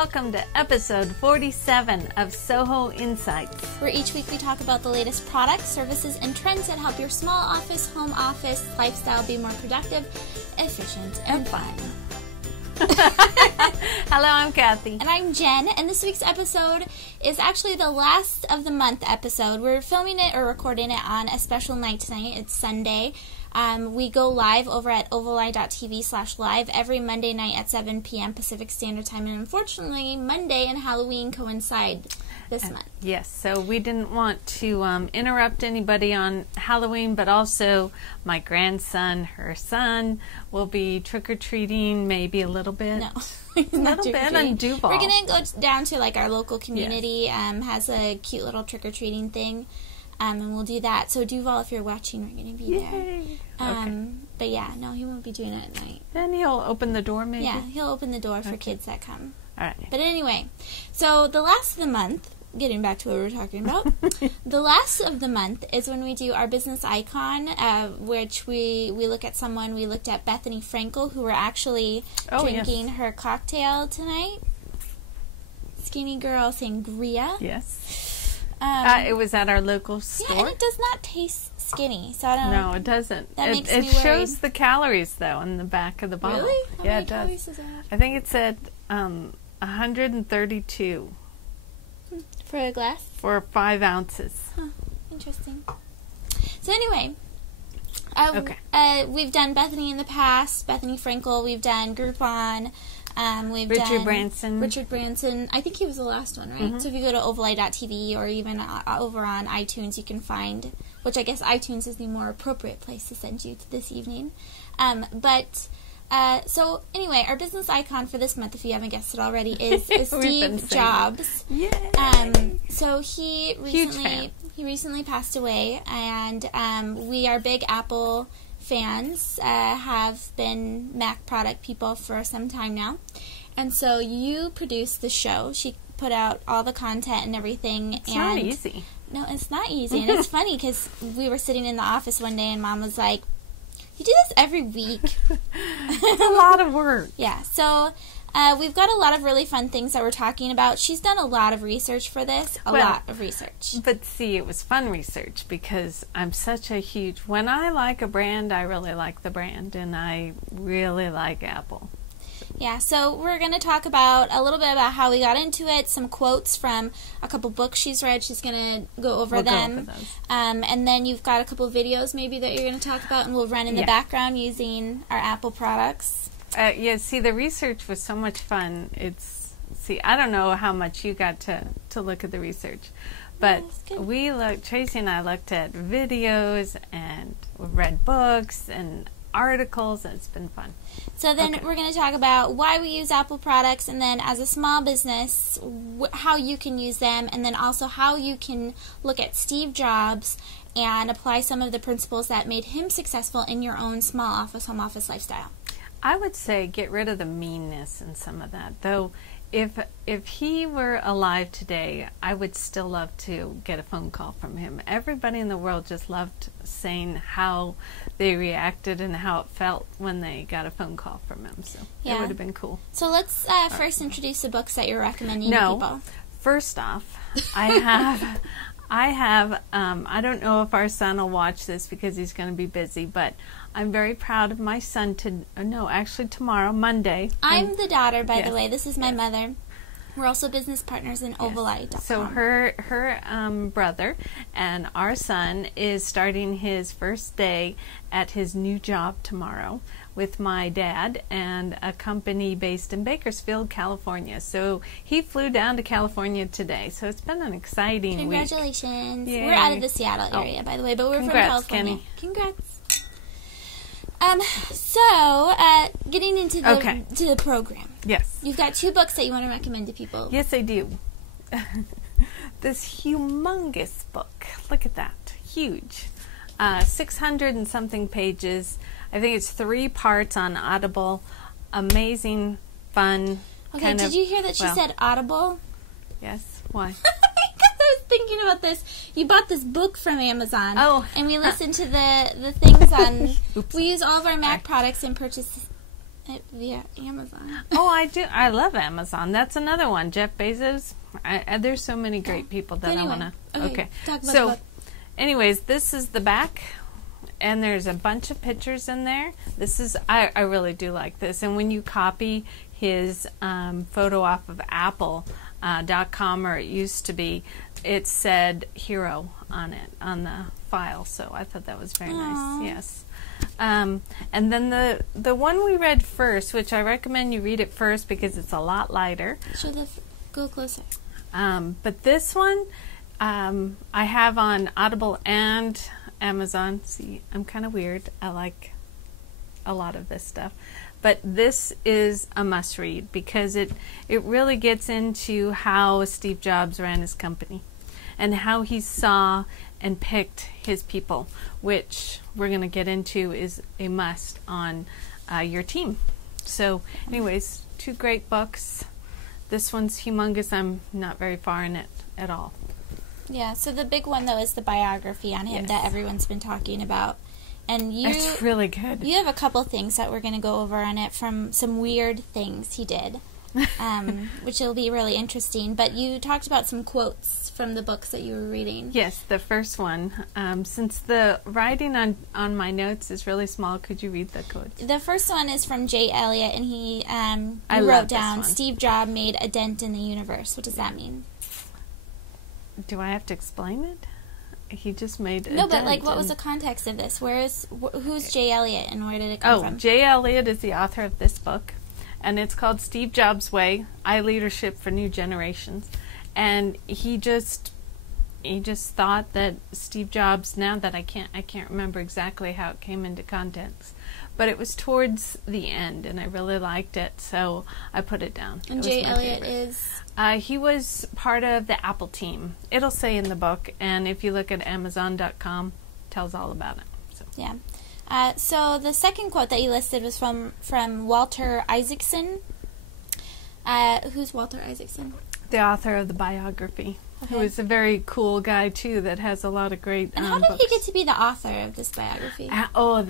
welcome to episode 47 of Soho Insights, where each week we talk about the latest products, services, and trends that help your small office, home office, lifestyle be more productive, efficient, and fun. Hello, I'm Kathy. And I'm Jen, and this week's episode is actually the last of the month episode. We're filming it or recording it on a special night tonight. It's Sunday. We go live over at ovaleye.tv/live every Monday night at 7 p.m. Pacific Standard Time, and unfortunately, Monday and Halloween coincide this month. Yes, so we didn't want to interrupt anybody on Halloween, but also my grandson, her son, will be trick-or-treating maybe a little bit. No, a little bit on Duval. We're going to go down to like our local community, has a cute little trick-or-treating thing. And we'll do that. So Duval, if you're watching, we're going to be there. Okay. But yeah, no, he won't be doing it at night. Then he'll open the door maybe? Yeah, he'll open the door for kids that come. All right. But anyway, so the last of the month, getting back to what we were talking about, the last of the month is when we do our business icon, which we look at someone. We looked at Bethany Frankel, who were actually drinking her cocktail tonight. Skinny Girl Sangria. Yes. It was at our local store. Yeah, and it does not taste skinny, so I don't know. No, it doesn't. That makes me worried. It shows the calories, though, on the back of the bottle. Really? How many it does. calories does it have? I think it said 132. For a glass? For 5 ounces. Huh. Interesting. So anyway, we've done Bethany in the past, Bethany Frankel. We've done Groupon. We've done Richard Branson. I think he was the last one, right? Mm-hmm. So if you go to ovaleye.tv or even over on iTunes, you can find, which I guess iTunes is the more appropriate place to send you to this evening. So anyway, our business icon for this month, if you haven't guessed it already, is Steve Jobs. Yay! So he recently passed away, and we are big Apple fans, have been Mac product people for some time now. And so you produced the show. She put out all the content and everything. It's not easy. No, it's not easy. And it's funny because we were sitting in the office one day and Mom was like, "You do this every week." It's a lot of work. Yeah. So we've got a lot of really fun things that we're talking about. She's done a lot of research for this. A lot of research. But see, it was fun research because I'm such a huge... When I like a brand, I really like the brand, and I really like Apple. Yeah, so we're going to talk about a little bit about how we got into it, some quotes from a couple books she's read. She's going to go over them. Go over those. And then you've got a couple of videos maybe that you're going to talk about, and we'll run in the background using our Apple products. See, the research was so much fun. I don't know how much you got to look at the research, but Tracy and I looked at videos and read books and articles, and it's been fun. So then we're going to talk about why we use Apple products, and then as a small business, how you can use them, and then also how you can look at Steve Jobs and apply some of the principles that made him successful in your own small office, home office lifestyle. I would say get rid of the meanness in some of that. Though, if he were alive today, I would still love to get a phone call from him. Everybody in the world just loved saying how they reacted and how it felt when they got a phone call from him. So it would have been cool. So let's first introduce the books that you're recommending to people. First off, I have, I don't know if our son will watch this because he's going to be busy, but I'm very proud of my son tomorrow, Monday. I'm the daughter, by the way. This is my mother. We're also business partners in ovaleye.com. So her brother and our son is starting his first day at his new job tomorrow with my dad and a company based in Bakersfield, California. So he flew down to California today. So it's been an exciting week. Congratulations. We're out of the Seattle area, by the way, but we're from California. Kenny. Congrats. Getting into the program. Yes. You've got 2 books that you want to recommend to people. Yes, I do. This humongous book. Look at that. Huge. 600 and something pages. I think it's 3 parts on Audible. Amazing, fun. Okay, did you hear that she said Audible? Yes. Why? I was thinking about this. You bought this book from Amazon. Oh. And we listened to the things on... We use all of our Mac products and purchase via Amazon. Oh, I do. I love Amazon. That's another one. Jeff Bezos. There's so many great people that Anyway, I want to. Okay. Talk about So, the book. anyways, this is the back, and there's a bunch of pictures in there. This is. I really do like this. And when you copy his photo off of Apple.com, or it used to be, it said hero on it on the file. So I thought that was very nice. Yes. And then the one we read first, which I recommend you read it first because it's a lot lighter. Go closer. But this one I have on Audible and Amazon. See, I'm kind of weird. I like a lot of this stuff. But this is a must read because it really gets into how Steve Jobs ran his company and how he saw and picked his people, which we're going to get into is a must on your team. So anyways, 2 great books. This one's humongous. I'm not very far in it at all. Yeah, so the big one, though, is the biography on him that everyone's been talking about. And it's really good. You have a couple things that we're going to go over on it from some weird things he did, which will be really interesting. But you talked about some quotes from the books that you were reading. Yes, the first one. Since the writing on my notes is really small, could you read the quotes? The first one is from Jay Elliott, and he I wrote love down, this one. Steve Jobs made a dent in the universe. What does that mean? Do I have to explain it? He just made a No, but dent what was the context of this? Who's Jay Elliott, and where did it come from? Jay Elliott is the author of this book, and it's called Steve Jobs' Way: iLeadership for New Generations. And he just thought that Steve Jobs, now that I can't remember exactly how it came into context, but it was towards the end, and I really liked it, so I put it down. And Jay Elliott is? He was part of the Apple team. It'll say in the book, and if you look at Amazon.com, it tells all about it. So. Yeah. So the second quote that you listed was from Walter Isaacson. Who's Walter Isaacson? The author of the biography, who is a very cool guy, too, that has a lot of great And how did books. he get to be the author of this biography?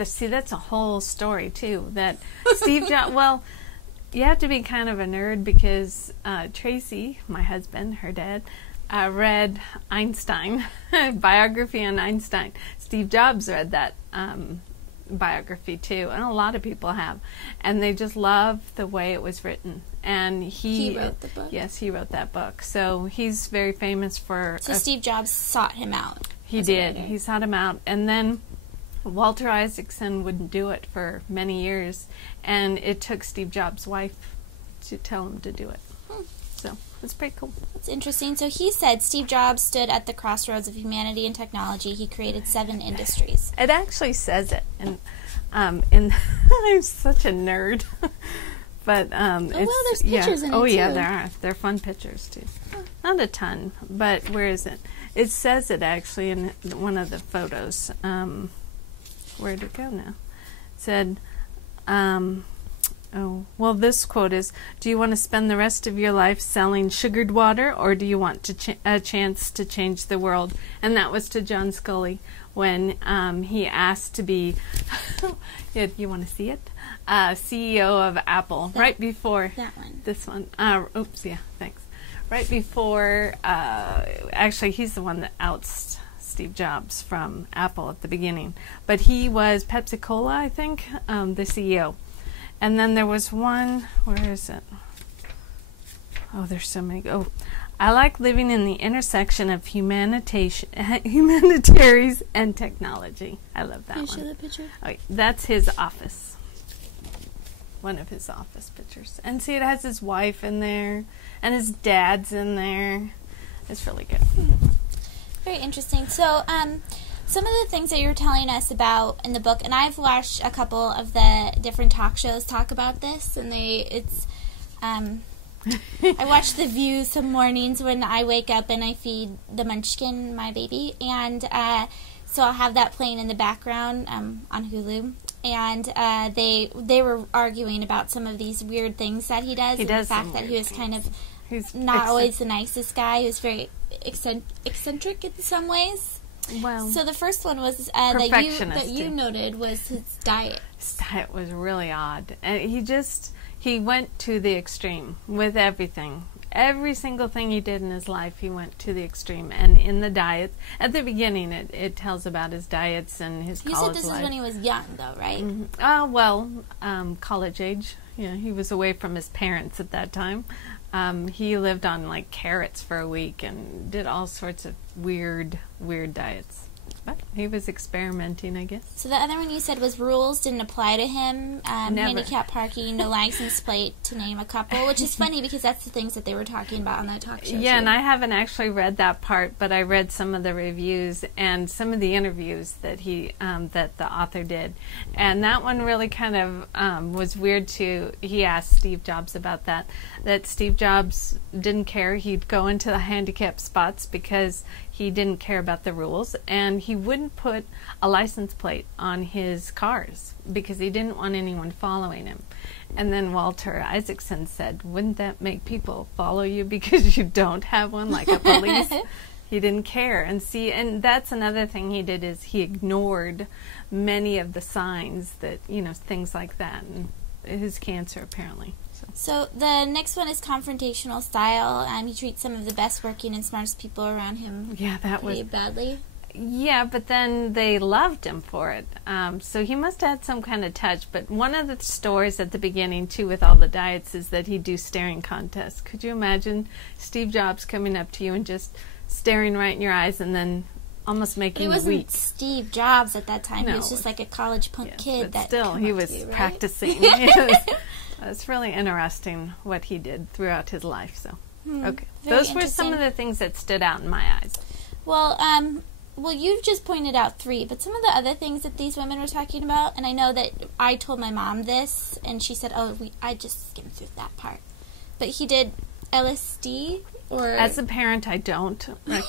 See, that's a whole story, too. That Steve Jobs, well, you have to be kind of a nerd because Tracy, my husband, her dad, read Einstein, biography on Einstein. Steve Jobs read that biography, too, and a lot of people have. And they just love the way it was written. And he wrote the book? Yes, he wrote that book. So he's very famous for... So Steve Jobs sought him out. He did. He sought him out. And then Walter Isaacson wouldn't do it for many years. And it took Steve Jobs' wife to tell him to do it. So it's pretty cool. That's interesting. So he said Steve Jobs stood at the crossroads of humanity and technology. He created 7 industries. It actually says it. And I'm such a nerd. But there's pictures in it, Oh, yeah, too. there are. They're fun pictures, too. Not a ton, but where is it? It says it, actually, in one of the photos. Where'd it go now? It said, this quote is, do you want to spend the rest of your life selling sugared water, or do you want a chance to change the world? And that was to John Scully when he asked to be, you want to see it? CEO of Apple, right before that one. This one. Thanks. Right before, actually, he's the one that outs Steve Jobs from Apple at the beginning. But he was Pepsi-Cola, I think, the CEO. And then there was one, where is it? Oh, there's so many. Oh, I like living in the intersection of humanitaries and technology. I love that Can you one. show the picture? Oh, that's his office. One of his office pictures. And see, it has his wife in there, and his dad's in there. It's really good. Very interesting. So, some of the things that you were telling us about in the book, and I've watched a couple of the different talk shows talk about this, and I watch The View some mornings when I wake up and I feed the Munchkin, my baby, and so I'll have that playing in the background on Hulu. And they were arguing about some of these weird things that he does, and the fact that he was kind of not always the nicest guy. He was very eccentric in some ways. Well, So the first one was that perfectionist. you noted was his diet. His diet was really odd. And he went to the extreme with everything. Every single thing he did in his life, he went to the extreme. And in the diets, at the beginning, it tells about his diets and his college life. You said this is when he was young, though, right? College age. Yeah, he was away from his parents at that time. He lived on like carrots for a week and did all sorts of weird diets. But he was experimenting, I guess. So the other one you said was rules didn't apply to him. Never. Handicap parking, no license plate, to name a couple, which is funny because that's the things that they were talking about on that talk show. Yeah, too. and I haven't actually read that part, but I read some of the reviews and some of the interviews that that the author did. And that one really kind of was weird too. He asked Steve Jobs about that Steve Jobs didn't care. He'd go into the handicap spots because he didn't care about the rules, and he wouldn't put a license plate on his cars because he didn't want anyone following him. And then Walter Isaacson said, wouldn't that make people follow you because you don't have one, like a police? He didn't care. And that's another thing he did, is he ignored many of the signs that, things like that, and his cancer apparently. So the next one is confrontational style, and he treats some of the best working and smartest people around him pretty badly. Yeah, but then they loved him for it. So he must have had some kind of touch. But one of the stories at the beginning, too, with all the diets, is that he'd do staring contests. Could you imagine Steve Jobs coming up to you and just staring right in your eyes and then almost making you weak? He wasn't Steve Jobs at that time. No, he was just like a college punk kid. But still, he was practicing. It's really interesting what he did throughout his life. So, okay, those were some of the things that stood out in my eyes. Well, you've just pointed out 3, but some of the other things that these women were talking about, and I know that I told my mom this, and she said, I just skimmed through that part. But he did LSD, or... As a parent, I don't. I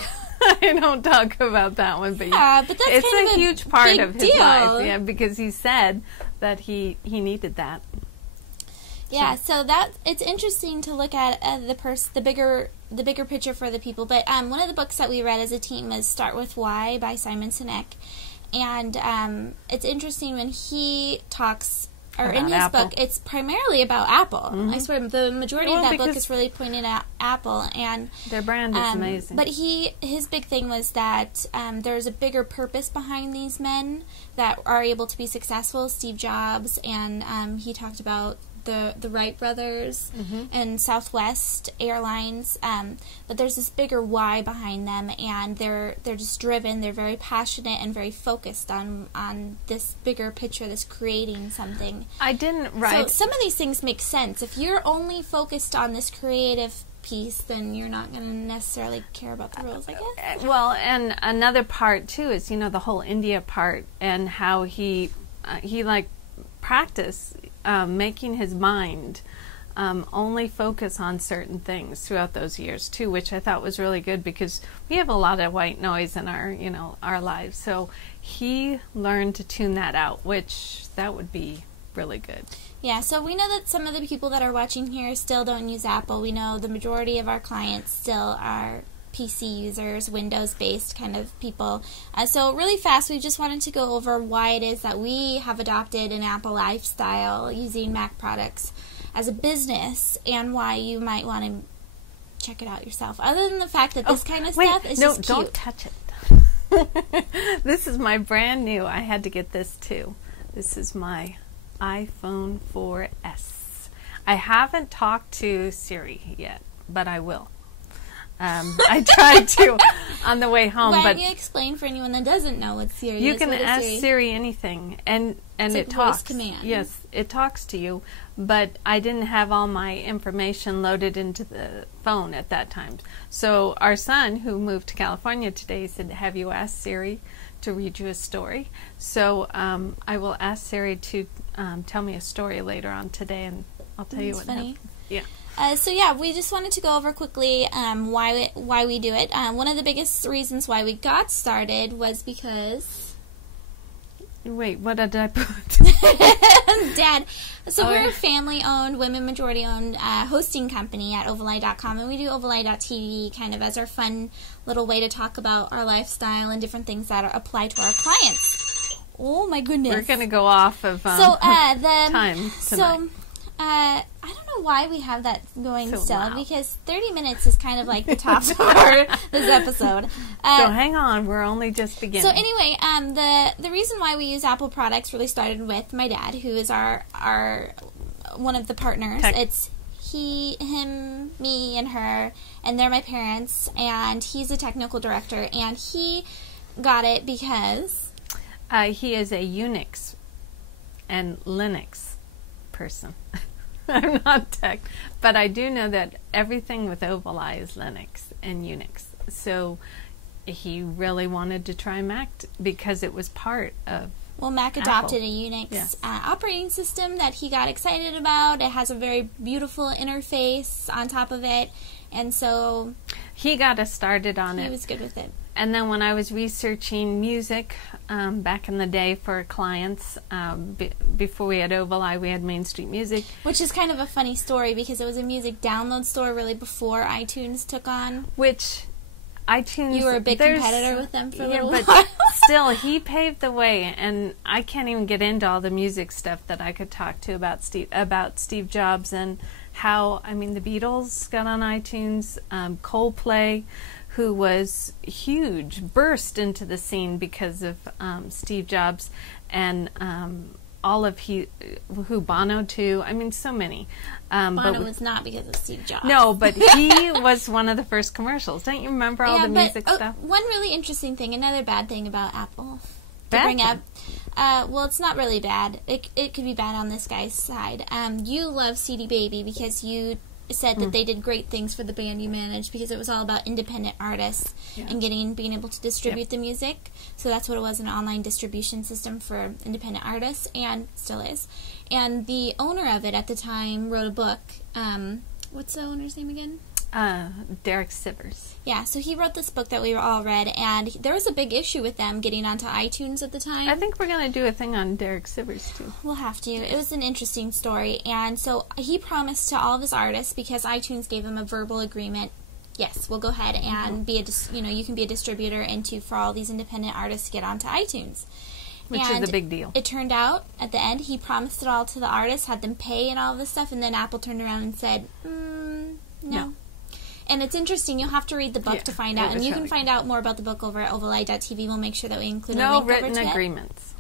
don't talk about that one, but but that's it's kind of a huge part of his deal. life. Yeah, because he said that he needed that. Yeah, so it's interesting to look at the bigger picture for the people. But one of the books that we read as a team was Start With Why by Simon Sinek, and it's interesting when he talks, or about in his Apple. book, it's primarily about Apple. Mm-hmm. I swear, the majority of that book is really pointed at Apple, and their brand is amazing. But his big thing was that there's a bigger purpose behind these men that are able to be successful. Steve Jobs, and he talked about the Wright brothers and Southwest Airlines, but there's this bigger why behind them, and they're just driven. They're very passionate and very focused on this bigger picture, this creating something. I didn't write. So some of these things make sense. If you're only focused on this creative piece, then you're not going to necessarily care about the rules, I guess. Well, and another part too is the whole India part, and how he practiced making his mind only focus on certain things throughout those years too, which I thought was really good, because we have a lot of white noise in our lives. So he learned to tune that out, which that would be really good. Yeah, so we know that some of the people that are watching here still don't use Apple. We know the majority of our clients still are PC users, Windows-based kind of people. So really fast, we just wanted to go over why it is that we have adopted an Apple lifestyle using Mac products as a business, and why you might want to check it out yourself. Other than the fact that this kind of stuff is just cute. No, don't touch it. This is my brand new. I had to get this too. This is my iPhone 4S. I haven't talked to Siri yet, but I will. I tried to on the way home. Why but don't you explain for anyone that doesn't know what Siri is? You can ask Siri anything, and it talks. Voice command. Yes, it talks to you, but I didn't have all my information loaded into the phone at that time. So our son, who moved to California today, said, have you asked Siri to read you a story? So I will ask Siri to tell me a story later on today, and I'll tell you what happened. Yeah. So yeah, we just wanted to go over quickly why we do it. One of the biggest reasons why we got started was because Wait, what did I put? Dad. So we're a family-owned, women majority-owned hosting company at Ovaleye.com, and we do Ovaleye.tv kind of as our fun little way to talk about our lifestyle and different things that apply to our clients. Oh my goodness! We're gonna go off of time tonight. So I don't know why we have that going So still, loud. because 30 minutes is kind of like the top of this episode. So hang on, we're only just beginning. So anyway, the reason why we use Apple products really started with my dad, who is our one of the partners. It's he, him, me, and her, and they're my parents, and he's a technical director, and he got it because he is a Unix and Linux person. I'm not tech, but I do know that everything with Ovaleye is Linux and Unix. So he really wanted to try Mac because it was part of Mac adopted a Unix operating system that he got excited about. It has a very beautiful interface on top of it, and so he got us started on it. He was good with it. And then when I was researching music back in the day for clients, before we had Ovaleye, we had Main Street Music. Which is kind of a funny story because it was a music download store really before iTunes took on. Which iTunes... You were a big competitor with them for a little while. But still, he paved the way, and I can't even get into all the music stuff that I could talk to about Steve Jobs and how, I mean, the Beatles got on iTunes, Coldplay, who was huge, burst into the scene because of Steve Jobs, and all of Bono too. I mean, so many. Bono was not because of Steve Jobs. No, but he was one of the first commercials. Don't you remember all the music stuff? One really interesting thing, another bad thing about Apple to Bad bring thing? up. Well, it's not really bad. It could be bad on this guy's side. You love CD Baby because you said that they did great things for the band you managed because it was all about independent artists and being able to distribute the music. So that's what it was, an online distribution system for independent artists, and still is. And the owner of it at the time wrote a book. What's the owner's name again? Derek Sivers. Yeah, so he wrote this book that we all read, and there was a big issue with them getting onto iTunes at the time. I think we're going to do a thing on Derek Sivers, too. We'll have to. It was an interesting story, and so he promised to all of his artists, because iTunes gave him a verbal agreement, yes, we'll go ahead and be you can be a distributor for all these independent artists to get onto iTunes. Which is a big deal. It turned out, at the end, he promised it all to the artists, had them pay and all this stuff, and then Apple turned around and said, no. And it's interesting. You'll have to read the book to find out. And you can find out more about the book over at Ovaleye.tv. We'll make sure that we include a link over to it. No written agreements.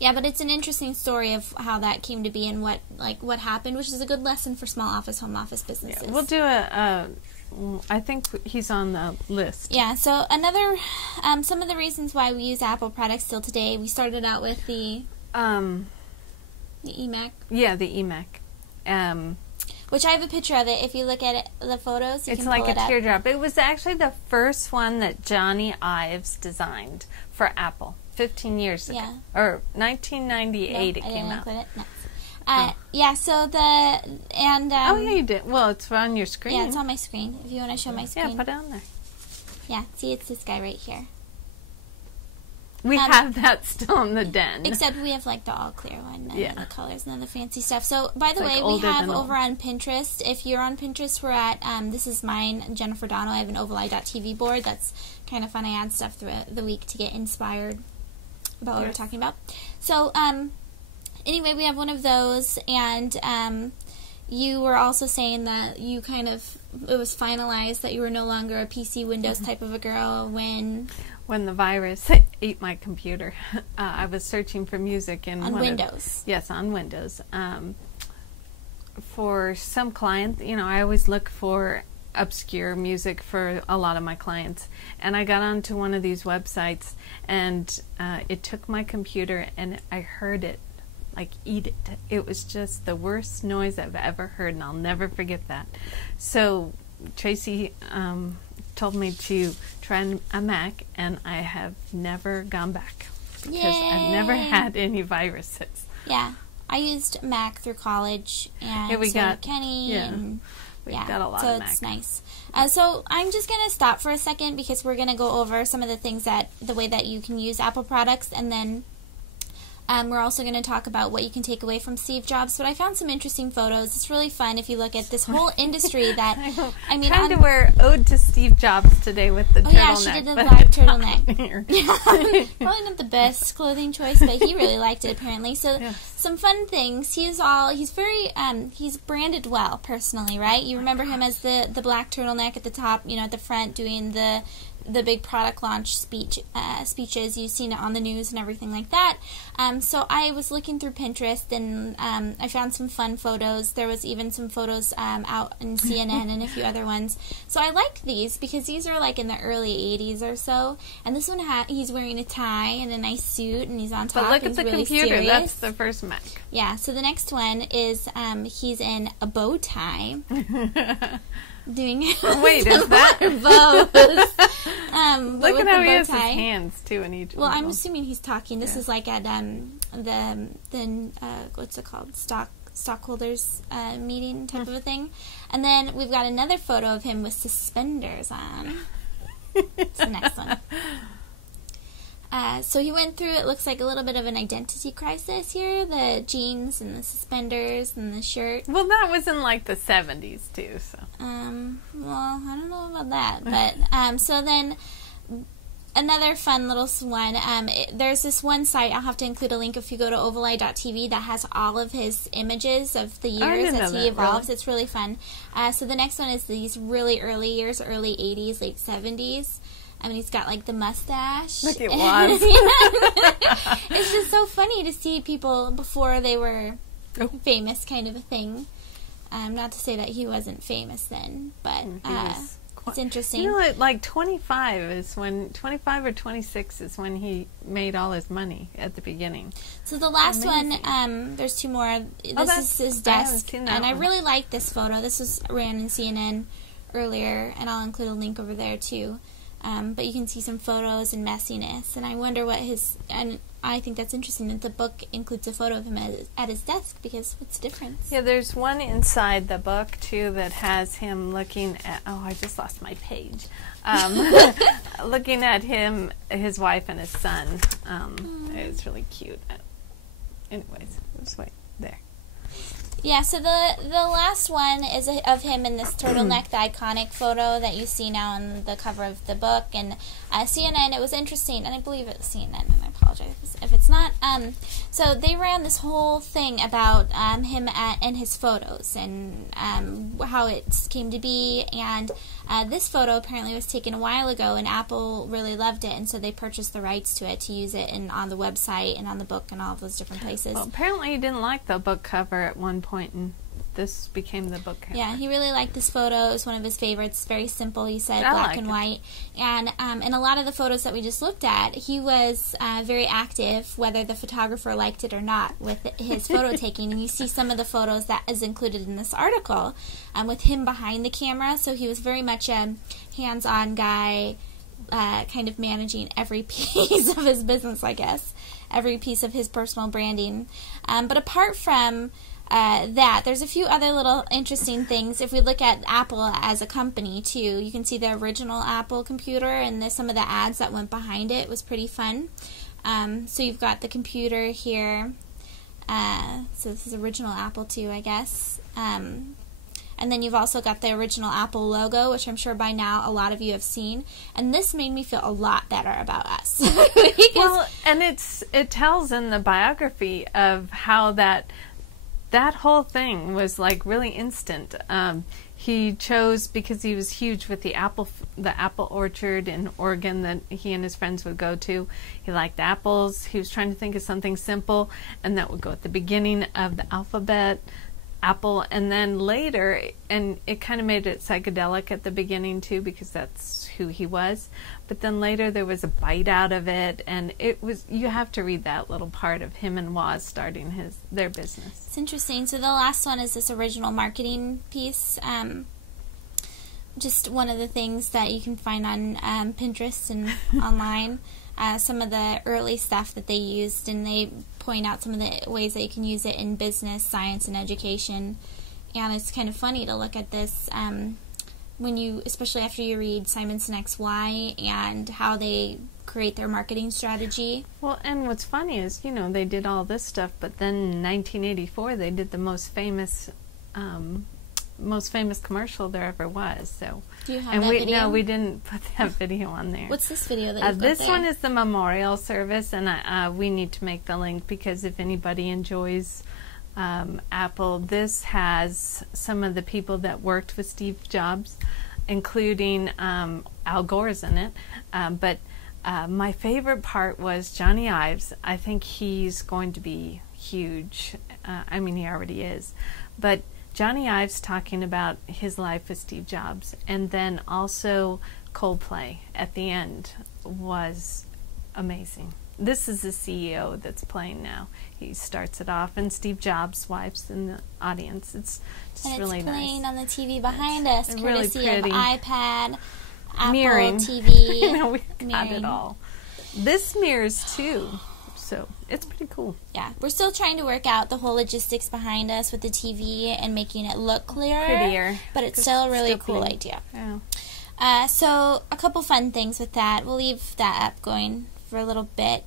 Yeah, but it's an interesting story of how that came to be and what happened, which is a good lesson for small office, home office businesses. Yeah, we'll do I think he's on the list. Yeah, so another, some of the reasons why we use Apple products still today, we started out with the eMac. Yeah, the eMac. Which I have a picture of it. If you look at it, the photos, you it's can like pull it a up. teardrop. It was actually the first one that Johnny Ives designed for Apple 15 years ago. Yeah. Or 1998 it came out. Include it. No. Yeah, so oh yeah, you did. Well, it's on your screen. Yeah, it's on my screen. If you want to show my screen. Yeah, put it on there. Yeah, see, it's this guy right here. We have that still in the den. Except we have like the all clear one, none of the colors, none of the fancy stuff. So, by the It's way, like we older have than over old. on Pinterest. If you're on Pinterest, we're at this is mine, Jennifer Dono. I have an Ovaleye.tv board. That's kind of fun. I add stuff throughout the week to get inspired about what we're talking about. So, anyway, we have one of those, and you were also saying that you it was finalized that you were no longer a PC Windows type of a girl when the virus ate my computer. I was searching for music in on Windows. Yes, on Windows. For some clients, I always look for obscure music for a lot of my clients, and I got onto one of these websites, and it took my computer, and I heard it like eat it. It was just the worst noise I've ever heard, and I'll never forget that. So Tracy told me to try a Mac, and I have never gone back because I've never had any viruses. Yeah, I used Mac through college, and Yeah, we so got- did Kenny, yeah. and We got a lot so of Mac. it's nice. So I'm just gonna stop for a second because we're gonna go over some of the things the way that you can use Apple products, and then We're also going to talk about what you can take away from Steve Jobs, but I found some interesting photos. It's really fun if you look at this whole industry that, I mean... Trying to wear Ode to Steve Jobs today with the turtleneck. Oh, yeah, she did the black turtleneck. Probably not the best clothing choice, but he really liked it, apparently. So, some fun things. He's branded well, personally, right? You remember him as the black turtleneck at the top, at the front, doing the big product launch speeches. You've seen it on the news and everything like that. So I was looking through Pinterest, and I found some fun photos. There was even some photos out in CNN and a few other ones. So I like these because these are like in the early 80s or so. And this one, he's wearing a tie and a nice suit, and he's on top. But look at the really computer. Serious. That's the first Mac. Yeah, so the next one is he's in a bow tie. Doing Wait, is that bows? Look at how he has his hands too in each. Well, I'm assuming he's talking. This is like at the what's it called, stockholders meeting type of a thing. And then we've got another photo of him with suspenders on. It's the next one. So he went through, it looks like a little bit of an identity crisis here, the jeans and the suspenders and the shirt. Well, that was in like the 70s too, so. Well, I don't know about that, but, so then another fun little one, there's this one site, I'll have to include a link if you go to ovaleye.tv, that has all of his images of the years as he evolves. Really? It's really fun. So the next one is these really early years, early 80s, late 70s. I mean, he's got, like, the mustache. Look, it was. It's just so funny to see people before they were famous kind of a thing. Not to say that he wasn't famous then, but it's interesting. Like 25 or 26 is when he made all his money at the beginning. So the last one, there's two more. This is his desk, and I really like this photo. This ran in CNN earlier, and I'll include a link over there, too. But you can see some photos and messiness, and I wonder what and I think that's interesting that the book includes a photo of him at his desk, because what's the difference? Yeah, there's one inside the book, too, that has him looking at, I just lost my page, looking at his wife and his son. It's really cute. Anyways, just wait, there. Yeah, so the last one is of him in this turtleneck, the iconic photo that you see now on the cover of the book. And CNN, it was interesting, and I believe it was CNN, and I apologize if it's not. So they ran this whole thing about him and his photos and how it came to be. And this photo apparently was taken a while ago, and Apple really loved it, and so they purchased the rights to it to use it on the website and on the book and all of those different places. Well, apparently he didn't like the book cover at one point, and this became the book cover. Yeah, he really liked this photo. It was one of his favorites. Very simple, he said, black and white. And in a lot of the photos that we just looked at, he was very active, whether the photographer liked it or not, with his photo taking. And you see some of the photos that is included in this article with him behind the camera. So he was very much a hands-on guy, kind of managing every piece of his business, I guess, every piece of his personal branding. But apart from there's a few other little interesting things. If we look at Apple as a company, too, you can see the original Apple computer, and some of the ads that went behind it was pretty fun. So you've got the computer here. So this is original Apple, too, I guess. And then you've also got the original Apple logo, which I'm sure by now a lot of you have seen. And this made me feel a lot better about us. Well, and it tells in the biography of how that whole thing was like really instant. He chose, because he was huge with the apple orchard in Oregon that he and his friends would go to. He liked apples. He was trying to think of something simple, and that would go at the beginning of the alphabet, Apple, and then later, and it kind of made it psychedelic at the beginning too, because that's who he was. But then later there was a bite out of it, and you have to read that little part of him and Woz starting their business. It's interesting. So the last one is this original marketing piece. Just one of the things that you can find on Pinterest and online. Some of the early stuff that they used, and they point out some of the ways that you can use it in business, science, and education. And it's kind of funny to look at this when you, especially after you read Simon Sinek's Why and how they create their marketing strategy. Well, and what's funny is, they did all this stuff, but then in 1984 they did the most famous commercial there ever was. So, do you have that video? No, we didn't put that video on there. What's this video that you've got This there? one is the memorial service, and we need to make the link because if anybody enjoys Apple, this has some of the people that worked with Steve Jobs, including Al Gore's in it. But my favorite part was Johnny Ives. I think he's going to be huge. I mean, he already is. But Johnny Ives talking about his life with Steve Jobs, and then also Coldplay at the end was amazing. This is the CEO that's playing now. He starts it off, and Steve Jobs' wife's in the audience. It's just really nice. And it's playing on the TV behind us, It's courtesy really of pretty. iPad, Apple Mirroring. TV. We got it all. This mirrors too, so it's pretty cool. Yeah, we're still trying to work out the whole logistics behind us with the TV and making it look clearer. Prettier. But it's still a really still cool pretty. idea. Yeah. So a couple fun things with that. We'll leave that app going for a little bit.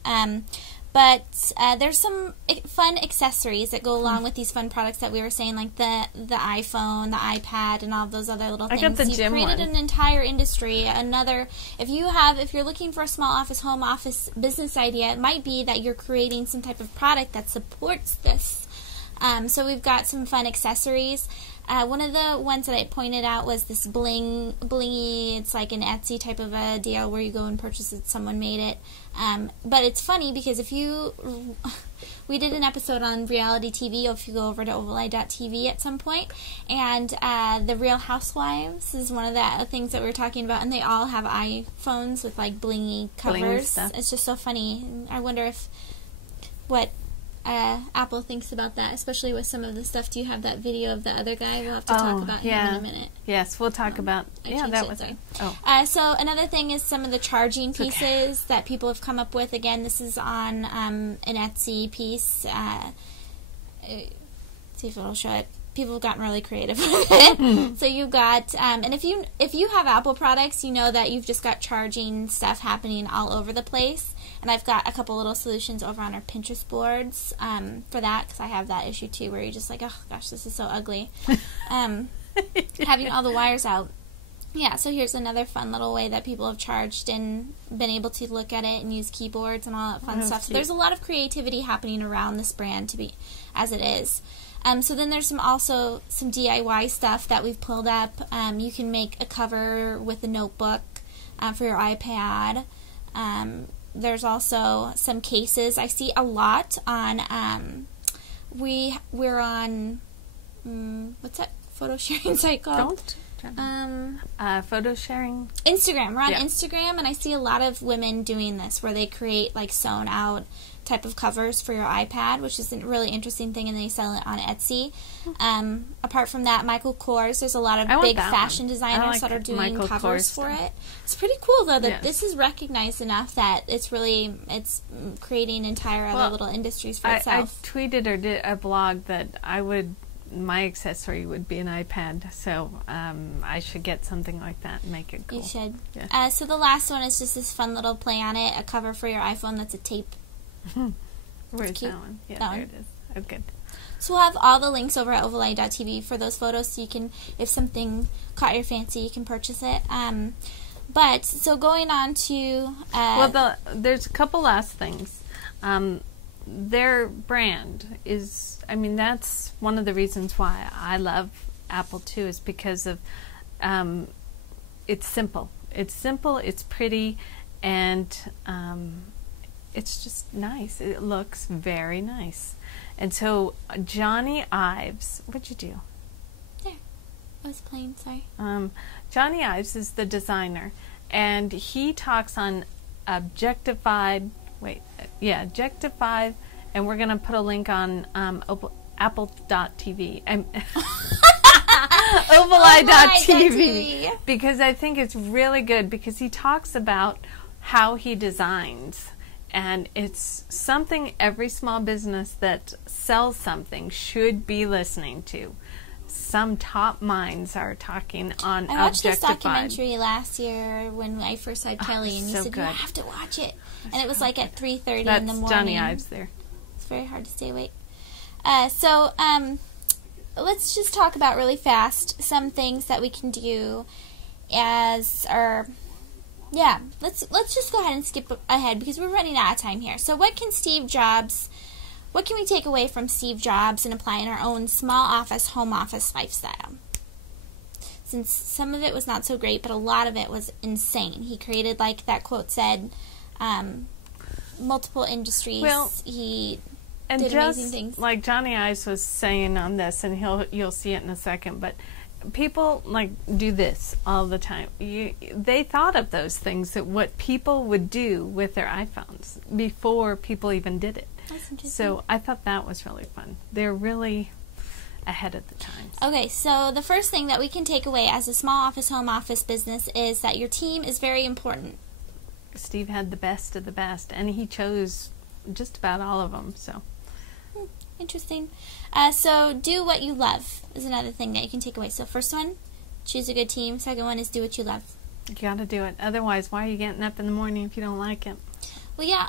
But there's some fun accessories that go along with these fun products that we were saying, like the iPhone, the iPad, and all of those other little things. I got the You've gym created one. an entire industry. If you're looking for a small office, home office business idea, it might be that you're creating some type of product that supports this. So we've got some fun accessories. One of the ones that I pointed out was this blingy. It's like an Etsy type of a deal where you go and purchase it. Someone made it. But it's funny because we did an episode on reality TV. If you go over to ovaleye.tv at some point, and the Real Housewives is one of the things that we were talking about, and they all have iPhones with like blingy covers. stuff. It's just so funny. I wonder what Apple thinks about that, especially with some of the stuff. Do you have that video of the other guy? We'll have to talk about him in a minute. Yes, we'll talk about. Yeah, that was it. Oh. So another thing is some of the charging pieces that people have come up with. Again, this is on an Etsy piece. See if it'll show it. People have gotten really creative with it. So you've got, and if you have Apple products, you know that you've just got charging stuff happening all over the place. And I've got a couple little solutions over on our Pinterest boards for that, because I have that issue too, where you're just like, oh gosh, this is so ugly, having all the wires out. Yeah, so here's another fun little way that people have charged and been able to look at it and use keyboards and all that fun stuff. So there's a lot of creativity happening around this brand as it is. So then there's also some DIY stuff that we've pulled up. You can make a cover with a notebook for your iPad. There's also some cases. I see a lot on, we're on, what's that photo sharing site called? Photo sharing? Instagram. We're on Instagram, and I see a lot of women doing this, where they create like sewn out type of covers for your iPad, which is a really interesting thing, and they sell it on Etsy. Apart from that, Michael Kors, there's a lot of big fashion designers that are doing covers for it. It's pretty cool, though, that this is recognized enough that it's creating entire other little industries for itself. I tweeted or did a blog that my accessory would be an iPad, so I should get something like that and make it cool. You should. Yeah. So the last one is just this fun little play on it, a cover for your iPhone that's a tape. Where's that one? Yeah, there it is. Oh, good. So we'll have all the links over at ovaleye.tv for those photos, so you can, if something caught your fancy, you can purchase it. But, so going on to... there's a couple last things. Their brand is, that's one of the reasons why I love Apple too, is because of, it's simple. It's simple, it's pretty, and it's just nice. It looks very nice. And so Johnny Ives, what'd you do? There. I was playing, sorry. Johnny Ives is the designer, and he talks on Objectified, and we're going to put a link on apple.tv. Ovaleye.tv, because I think it's really good, because he talks about how he designs. And it's something every small business that sells something should be listening to. some top minds are talking on I watched this Objectified. documentary last year when I first saw Kelly, and you so said, good. you have to watch it. And it was like at 3:30 in the That's morning. Johnny Ives there. It's very hard to stay awake. So let's just talk about really fast some things that we can do as our... Yeah, let's just go ahead and skip ahead because we're running out of time here. So what can we take away from Steve Jobs and apply in our own small office, home office lifestyle? Since some of it was not so great, but a lot of it was insane. He created, like that quote said, multiple industries. Well, he and did just amazing things. like Johnny Ives was saying on this, and you'll see it in a second, but people like do this all the time. They thought of those things, that what people would do with their iPhones before people even did it. That's interesting. So I thought that was really fun. They're really ahead of the times. Okay, so the first thing that we can take away as a small office, home office business is that your team is very important. Steve had the best of the best, and he chose just about all of them. So Interesting. So do what you love is another thing that you can take away. So first one, choose a good team. Second one is do what you love. you got to do it. Otherwise, why are you getting up in the morning if you don't like it? Well, yeah,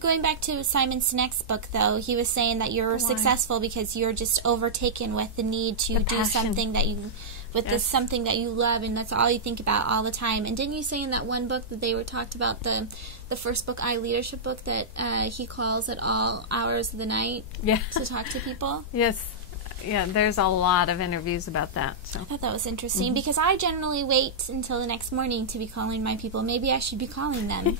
going back to Simon Sinek's book, though, he was saying that you're successful because you're just overtaken with the need to The do passion. something that you, this something that you love, and that's all you think about all the time. And didn't you say in that one book that they were talked about, the first book, iLeadership book, that he calls at all hours of the night to talk to people? Yes. Yeah, there's a lot of interviews about that. So I thought that was interesting because I generally wait until the next morning to be calling my people. Maybe I should be calling them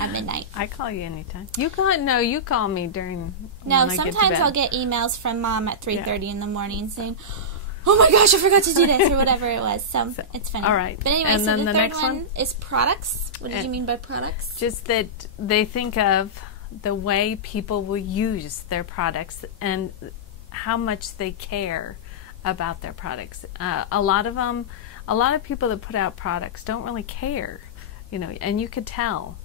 at midnight. I call you anytime. You call me during. No, when I get to sometimes bed. I'll get emails from Mom at 3:30 in the morning saying, "Oh my gosh, I forgot to do this," or whatever it was. So it's funny. All right. But anyway, And so then the the third next one is products. What did you mean by products? Just that they think of the way people will use their products and how much they care about their products. A lot of people that put out products don't really care, and you could tell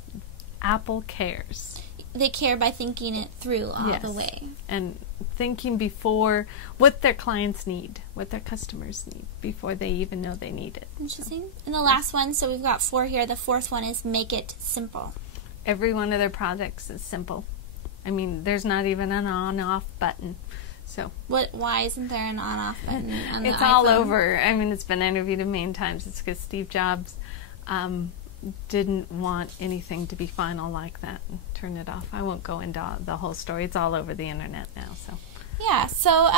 Apple cares. They care by thinking it through all the way. And thinking before what their clients need, what their customers need, before they even know they need it. Interesting. And the last one, so we've got 4 here. The fourth one is make it simple. Every one of their products is simple. I mean, there's not even an on-off button. So why isn't there an on-off button on the it's iPhone? all over. I mean, it's been interviewed a million times. It's because Steve Jobs didn't want anything to be final like that and turn it off. I won't go into the whole story. It's all over the internet now. So yeah. So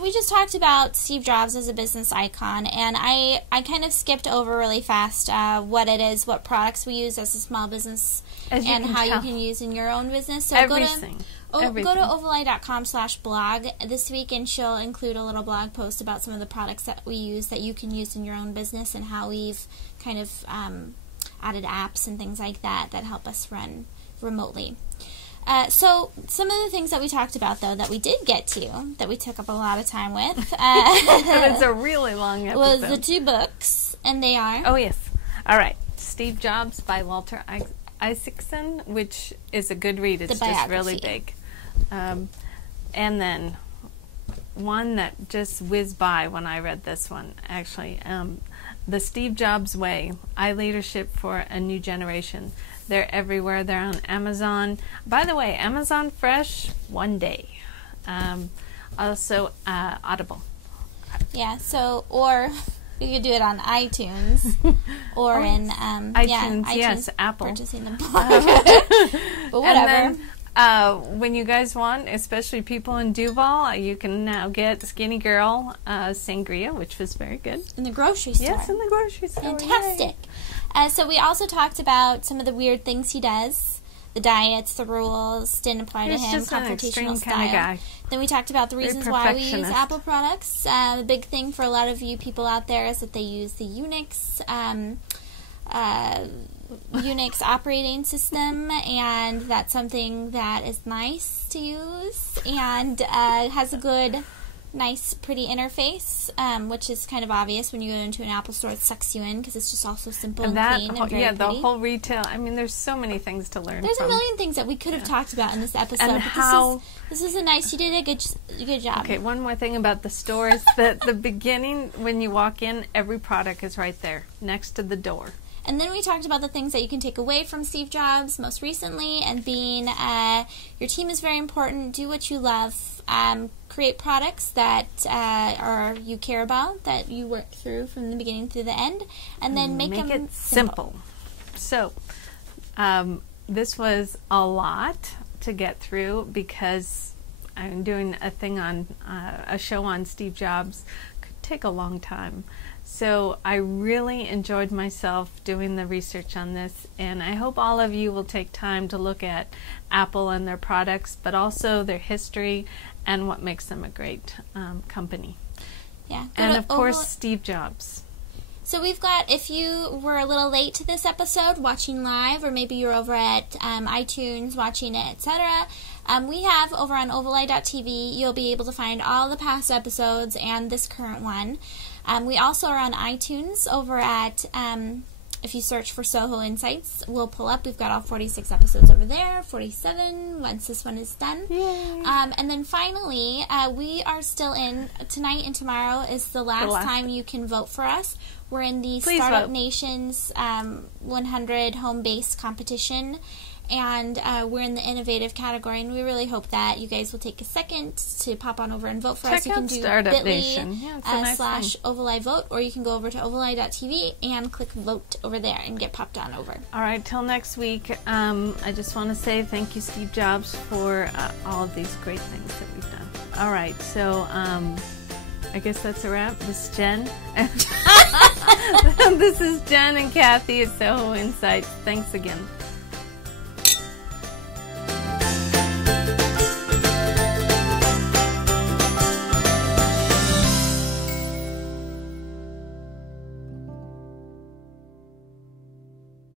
we just talked about Steve Jobs as a business icon, and I kind of skipped over really fast what it is, what products we use as a small business, and how you can use in your own business. So everything. Go to ovaleye.com/blog this week, and she'll include a little blog post about some of the products that we use that you can use in your own business and how we've kind of added apps and things like that help us run remotely. So some of the things that we talked about, though, that we did get to, that we took up a lot of time with, and it's a really long episode, was the 2 books, and they are... Oh, yes. All right. Steve Jobs by Walter Isaacson, which is a good read. It's just really big. And then one that just whizzed by when I read this one, actually, The Steve Jobs Way, iLeadership for a New Generation. They're everywhere. They're on Amazon. By the way, Amazon Fresh, one day. Also, Audible. Yeah, so, or you could do it on iTunes, or in iTunes, yes, Apple. Purchasing the book. But whatever. And then, when you guys want, especially people in Duval, you can now get Skinny Girl Sangria, which was very good. In the grocery store. Yes, in the grocery store. Fantastic. So we also talked about some of the weird things he does. The diets, the rules, didn't apply to him. Just an confrontational extreme style. kind of guy. Then we talked about the reasons why we use Apple products. The big thing for a lot of you people out there is that they use the Unix operating system, and that's something that is nice to use and has a good nice, pretty interface, which is kind of obvious when you go into an Apple store. It sucks you in because it's just all so simple and clean and very the pretty. whole retail. I mean, there's so many things to learn. There's from. a million things that we could have talked about in this episode. And but this is a nice. You did a good job. Okay, one more thing about the store is that the beginning, when you walk in, every product is right there next to the door. And then we talked about the things that you can take away from Steve Jobs most recently, and being your team is very important. Do what you love. Create products that you care about, that you work through from the beginning through the end, and then make them it simple. So this was a lot to get through because I'm doing a show on Steve Jobs. Could take a long time. So I really enjoyed myself doing the research on this, and I hope all of you will take time to look at Apple and their products, but also their history and what makes them a great company. Yeah. And of course, Steve Jobs. So we've got, if you were a little late to this episode watching live, or maybe you're over at iTunes watching it, etc., we have over on ovaleye.tv, you'll be able to find all the past episodes and this current one. We also are on iTunes over at, if you search for Soho Insights, we'll pull up. We've got all 46 episodes over there, 47 once this one is done. Yay. And then finally, we are still in, tonight and tomorrow is the last time you can vote for us. We're in the Startup Nations 100 home base competition, and we're in the innovative category, and we really hope that you guys will take a second to pop on over and vote for us. You can do Startup Nation. /Ovaleye vote, or you can go over to ovaleye.tv and click vote over there and get popped on over. All right, till next week, I just want to say thank you, Steve Jobs, for all of these great things that we've done. All right, so I guess that's a wrap. This is Jen. This is Jen and Kathy at Soho Insights. Thanks again.